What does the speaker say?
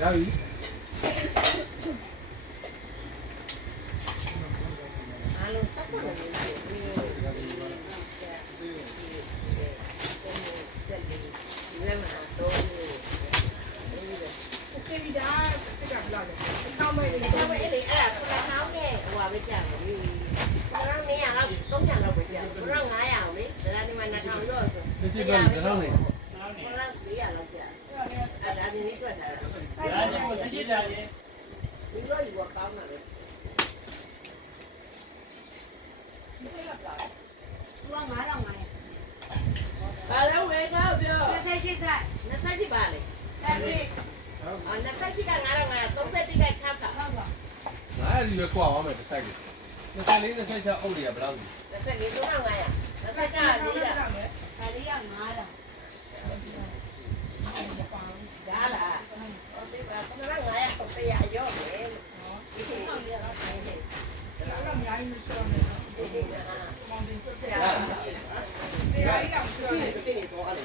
ရပြီအားလုံးတက်ဖို့လည်းဒီလက်မနာတော့ဒီဗီဒါစစ်ကဘလောက်လဲအချောင်းမဲ့လေအဲ့ဒါကိုလည်းချောင်းနဲ့ဟိုပါပဲကြာတယ်ဒီကတော့နေရတော့300လောက်ပဲကြာတယ်တော့900အောင်လေဒါကဒီမှာ2000ရော့ဆိုစစ်စစ်ပဲတော့နေဘလောက်400လောက်ကြာအဲ့ဒါဒီနေ့တွေ့တာဒါကစစ်တာလေဒီလိုယူကောင်းတာလေဘာလဲဝေကောက်ပြော28ပါလေ28က900 31က6ပါဟုတ်ပါငါအဲ့ဒီပဲခွာအောင်မယ်တစ်ဆိုင်24 26အုပ်တွေကဘယ်လောက်လဲ24 3500 26က400ဒါလေးက900ဒါလားဟုတ်ပြီပါ900ကိုပေးရရော့မယ်ဒီကောင်ကြီးတော့ဆိုင်နေဒါတော့အများကြီးမရှောင်းနဲ့ဒီကောင်ကြီးဆက်ရအောင်ဒီအရာကြီးကမရှောင်းနဲ့စိတ်နေတော့အဲ့